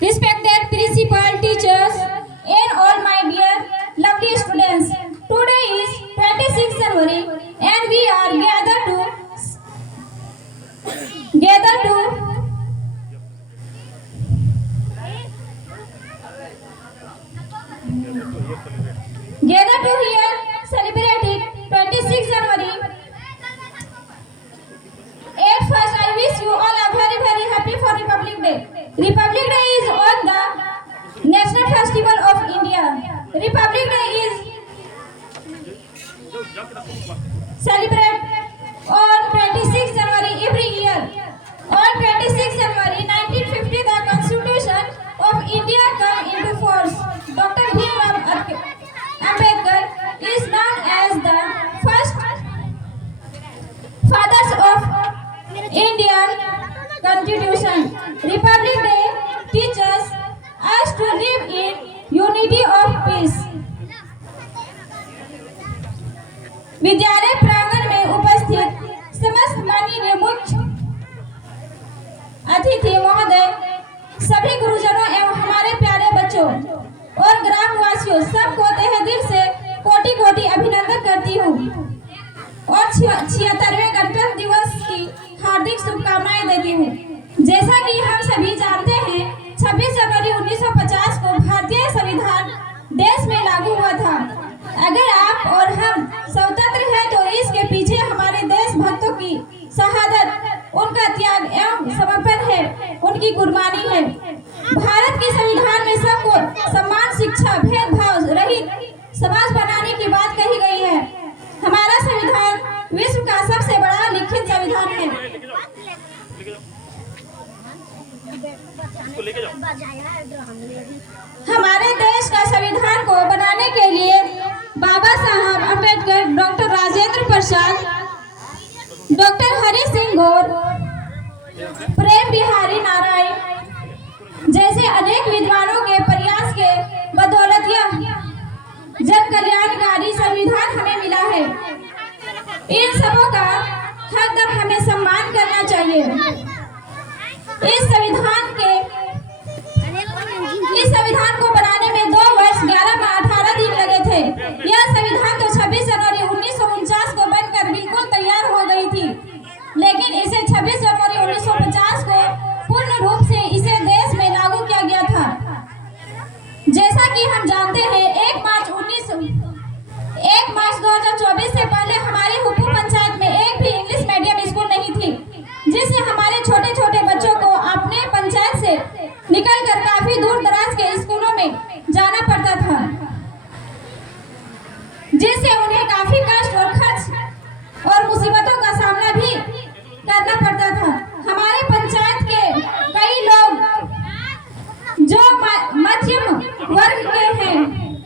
Respected principal, teachers, and all my dear lovely students. Today is 26th January, and we are gathered to here celebrating 26th January. At first, I wish you all a very very happy for Republic Day. Republic Day is on the National Festival of India. Republic Day is celebrated on 26th January every year. On 26th January 1950, the Constitution of India came into force. Dr. Bhimrao Ambedkar is known as the first fathers of Indian Constitution. Republic Day teaches us to live in unity of peace. विद्यालय प्रांगण में उपस्थित समस्त माननीय मुख्य अतिथि महोदय, सभी गुरुजनों एवं हमारे प्यारे बच्चों और ग्रामवासियों सबको तहे दिल से कोटि कोटि अभिनंदन करती हूँ और 76वें गणतंत्र दिवस की हार्दिक शुभकामनाएं देती हूँ। जैसा कि हम सभी जानते हैं, 26 जनवरी 1950 को भारतीय संविधान देश में लागू हुआ था। अगर आप और हम स्वतंत्र हैं तो इसके पीछे हमारे देशभक्तों की शहादत, उनका त्याग एवं समर्पण है, उनकी कुर्बानी है। भारत के संविधान में सबको सम्मान, शिक्षा, भेदभाव रहित समाज बनाने की बात कही गई है। हमारा संविधान विश्व का सबसे बड़ा लिखित संविधान है। हमारे देश का संविधान को बनाने के लिए बाबा साहब अम्बेडकर, डॉक्टर राजेंद्र प्रसाद, डॉक्टर हरि सिंह गौर, प्रेम बिहारी नारायण जैसे अनेक विद्वानों के प्रयास के बदौलत यह जन कल्याणकारी संविधान हमें मिला है। इन सबों का हरदम हमें सम्मान करना चाहिए। इस संविधान को बनाने में 2 वर्ष 11 माह 18 दिन लगे थे। यह संविधान तो 26 जनवरी 1949 को बनकर बिल्कुल तैयार हो गई थी, लेकिन इसे 26 जनवरी 1950 को पूर्ण रूप से इसे देश में लागू किया गया था। जैसा कि हम जानते हैं, 1 मार्च 2024 से पहले हमारी हुपू पंचायत में एक भी इंग्लिश मीडियम स्कूल नहीं थी, जिससे हमारे छोटे छोटे बच्चों को अपने पंचायत से निकलकर काफी दूर दराज के स्कूलों में जाना पड़ता था, जिससे उन्हें काफी कष्ट और खर्च और मुसीबतों का सामना भी करना पड़ता था। हमारे पंचायत के कई लोग जो मध्यम वर्ग के हैं,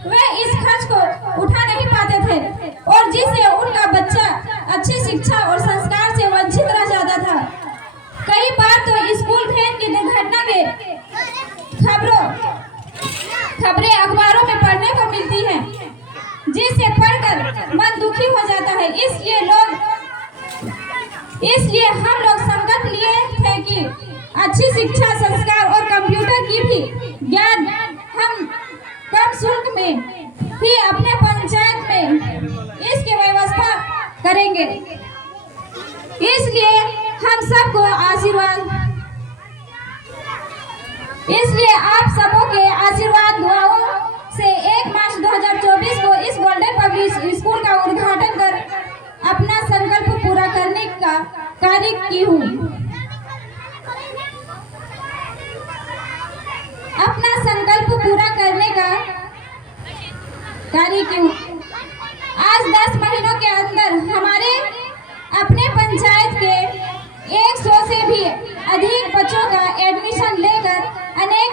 वे इस खर्च को उठा नहीं पाते थे और जिससे उनका बच्चा अच्छी शिक्षा और संस्कार से वंचित रह जाता था। कई बार तो स्कूल वैन की दुर्घटना के खबरें अखबारों में पढ़ने को मिलती हैं, जिससे पढ़कर मन दुखी हो जाता है। इसलिए हम लोग संकल्प लिए थे कि अच्छी शिक्षा, संस्कार और कंप्यूटर की भी ज्ञान हम कम शुल्क में ही अपने पंचायत में इसकी व्यवस्था करेंगे। इसलिए आप सबों के आशीर्वाद दुआओं से 1 मार्च 2024 को इस गोल्डन पब्लिक स्कूल का उद्घाटन कर अपना संकल्प पूरा करने का कार्य की हूँ। आज 10 महीनों के अंदर हमारे अपने पंचायत के 100 से भी अधिक बच्चों का एडमिशन लेकर अनेक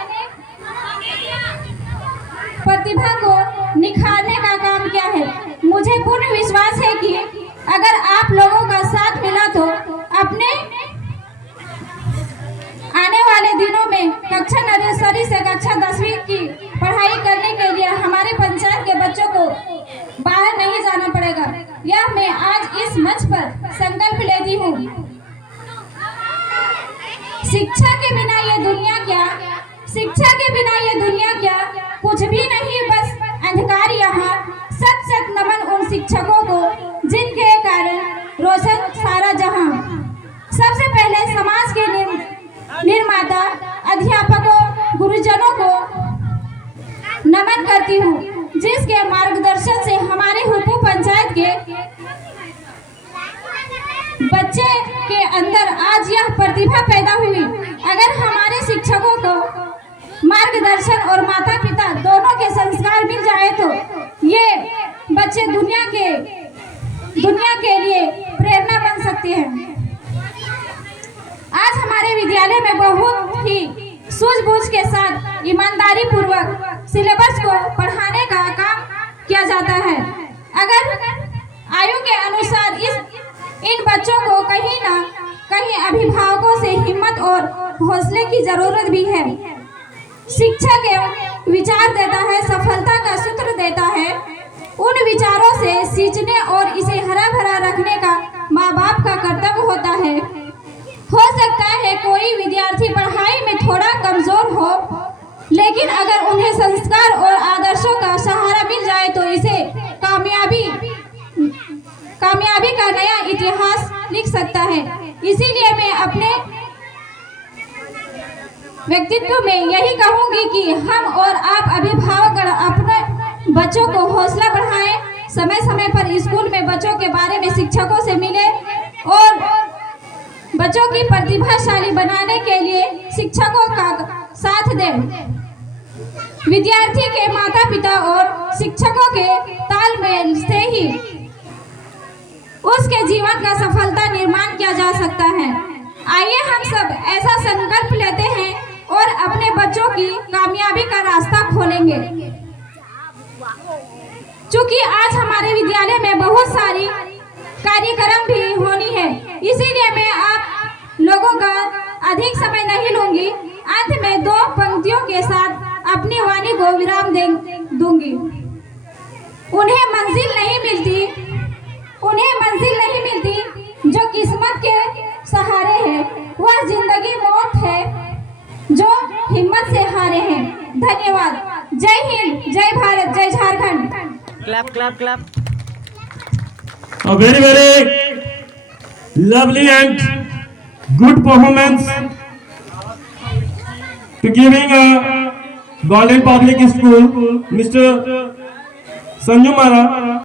प्रतिभा को निखारने का काम किया है। मुझे पूर्ण विश्वास है कि अगर आप लोगों का साथ मिला तो अपने आने वाले दिनों में कक्षा नर्सरी से कक्षा 10वीं की पढ़ाई करने के लिए हमारे पंचायत के बच्चों को बाहर नहीं जाना पड़ेगा। यह मैं आज इस मंच पर संकल्प लेती हूँ। शिक्षा के बिना ये दुनिया क्या, शिक्षा के बिना ये दुनिया क्या, कुछ भी नहीं बस अंधकार यहाँ। सत सत नमन उन शिक्षकों को जिनके कारण रोशन सारा जहां। सबसे पहले समाज के निर्माता अध्यापकों गुरुजनों को नमन करती हूँ, जिसके मार्गदर्शन से हमारे हुपू पंचायत के बच्चे के अंदर आज यह प्रतिभा पैदा हुई। अगर हमारे शिक्षकों को मार्गदर्शन और माता पिता दोनों के संस्कार मिल जाए तो ये बच्चे दुनिया के लिए प्रेरणा बन सकते हैं। आज हमारे विद्यालय में बहुत ही सूझबूझ के साथ ईमानदारी पूर्वक सिलेबस को पढ़ाने का काम किया जाता है। अगर आयु के अनुसार इन बच्चों को कहीं ना कहीं अभिभावकों से हिम्मत और हौसले की जरूरत भी है। शिक्षक एवं विचार देता है, सफलता का सूत्र देता है। उन विचारों से सींचने और इसे हरा भरा रखने का माँ बाप का कर्तव्य होता है। हो सकता है कोई विद्यार्थी पढ़ाई में थोड़ा कमजोर हो, लेकिन अगर उन्हें संस्कार और आदर्शों का सहारा मिल जाए तो इसे कामयाबी का नया इतिहास लिख सकता है। इसीलिए मैं अपने व्यक्तित्व में यही कहूंगी कि हम और आप अभिभावक अपने बच्चों को हौसला बढ़ाएं, समय समय पर स्कूल में बच्चों के बारे में शिक्षकों से मिले और बच्चों की प्रतिभाशाली बनाने के लिए शिक्षकों का साथ दें। विद्यार्थी के माता पिता और शिक्षकों के तालमेल से ही उसके जीवन का सफलता निर्माण किया जा सकता है। आइए हम सब ऐसा संकल्प लेते हैं और अपने बच्चों की कामयाबी का रास्ता खोलेंगे। चूंकि आज हमारे विद्यालय में बहुत सारी कार्यक्रम भी होनी है, इसीलिए मैं आप लोगों का अधिक समय नहीं लूंगी। अंत में 2 पंक्तियों के साथ अपनी वाणी को विराम दूंगी। उन्हें मंजिल नहीं मिलती जो किस्मत के सहारे है, वह जिंदगी मौत है जो हिम्मत से हारे हैं। धन्यवाद। जय हिंद, जय भारत, जय Jharkhand. Clap clap clap. A very lovely and good performance to giving a Golden Public School, Mr. Sanju Mara.